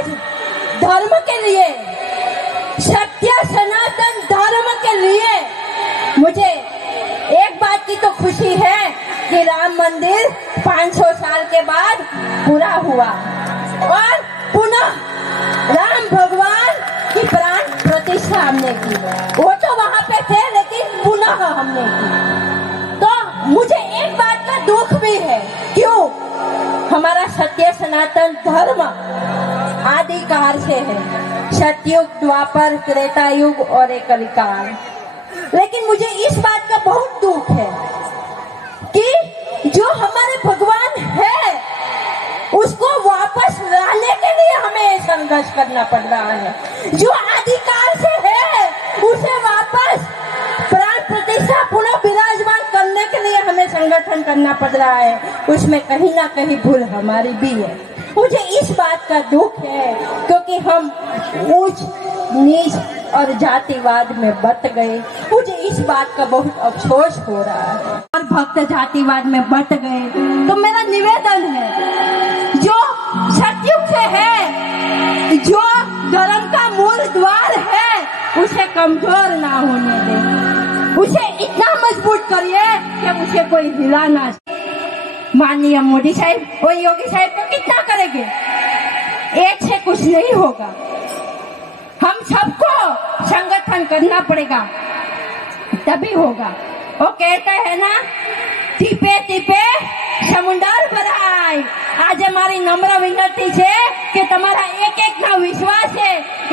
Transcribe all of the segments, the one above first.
आज धर्म के लिए, सत्य सनातन धर्म के लिए मुझे एक बात की तो खुशी है कि राम मंदिर 500 साल के बाद पूरा हुआ और पुनः राम भगवान की प्राण प्रतिष्ठा हमने की। वो तो वहां पे थे लेकिन पुनः हमने की। तो मुझे एक बात का दुख भी है, क्यों? हमारा सत्य सनातन धर्म आदिकाल से है, सतयुग, द्वापर, त्रेता युग और एक कलिकाल। लेकिन मुझे इस बात का बहुत दुख है कि जो हमारे भगवान है उसको वापस लाने के लिए हमें संघर्ष करना पड़ रहा है। जो आदिकाल से है उसे वापस प्राण प्रतिष्ठा पुनः विराजमान करने के लिए हमें संगठन करना पड़ रहा है। उसमें कहीं ना कहीं भूल हमारी भी है। मुझे इस बात का दुख है क्योंकि हम ऊंच नीच और जातिवाद में बट गए। मुझे इस बात का बहुत अफसोस हो रहा है और भक्त जातिवाद में बट गए। तो मेरा निवेदन है, जो सतयुग से है, जो धर्म का मूल द्वार है, उसे कमजोर ना होने दे, उसे इतना मजबूत करिए कि उसे कोई हिला ना। माननीय मोदी साहब और योगी साहब तो कितना करेंगे, एक से कुछ नहीं होगा। हम सबको संगठन करना पड़ेगा तभी होगा। वो कहते हैं ना, ટીપે ટીપે સમુદ્ર ભરાય। આજે મારી નમ્ર વિનંતી છે કે તમારા એક ના વિશ્વાસ છે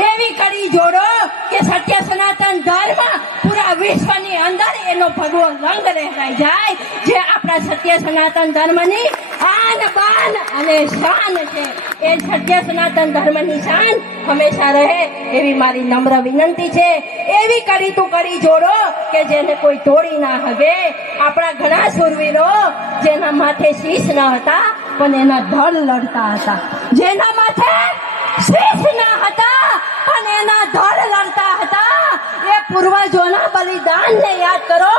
એવી કરી જોડો કે સત્ય સનાતન ધર્મ પૂરા વિશ્વની અંદર એનો ભગવો રંગ લહેરાઈ જાય, જે આપણા સત્ય સનાતન ધર્મની આન બાન અને શાન છે। એ સત્ય સનાતન ધર્મની શાન હંમેશા રહે એવી મારી નમ્ર વિનંતી છે। એવી કરી તું કરી જોડો કે જેને કોઈ તોડી ના હગે। આપણા ઘણા શૂરવીરો જેના માથે શીશ ન હતા પણ એના ધડ લડતા હતા, જેના માથે શીશ ન હતા પણ એના ધડ લડતા હતા। એ પૂર્વજોના બલિદાનને યાદ કરો,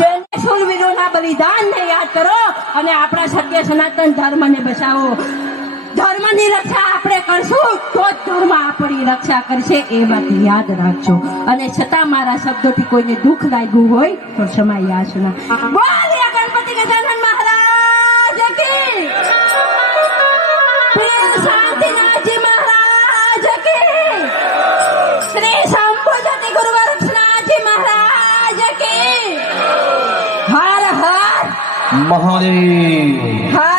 જેને શૂરવીરોના બલિદાનને યાદ કરો અને આપણા સત્ય સનાતન ધર્મને બચાવો। ધર્મની રક્ષા આપણે કરશું તો જ ધર્મ આપણી રક્ષા કરશે, એ વાત યાદ રાખજો। અને છતાં મારા શબ્દોથી કોઈને દુઃખ લાગ્યું હોય તો ક્ષમા યાચના। બોલીએ ગણપતિ ગજાનન મહારાજ કી, પ્રિય શાંતિનાથજી મહારાજ કી, શ્રી શંભુજતી ગુરુ વૃક્ષનાથજી મહારાજ કી। હર હર મહાદેવ। હર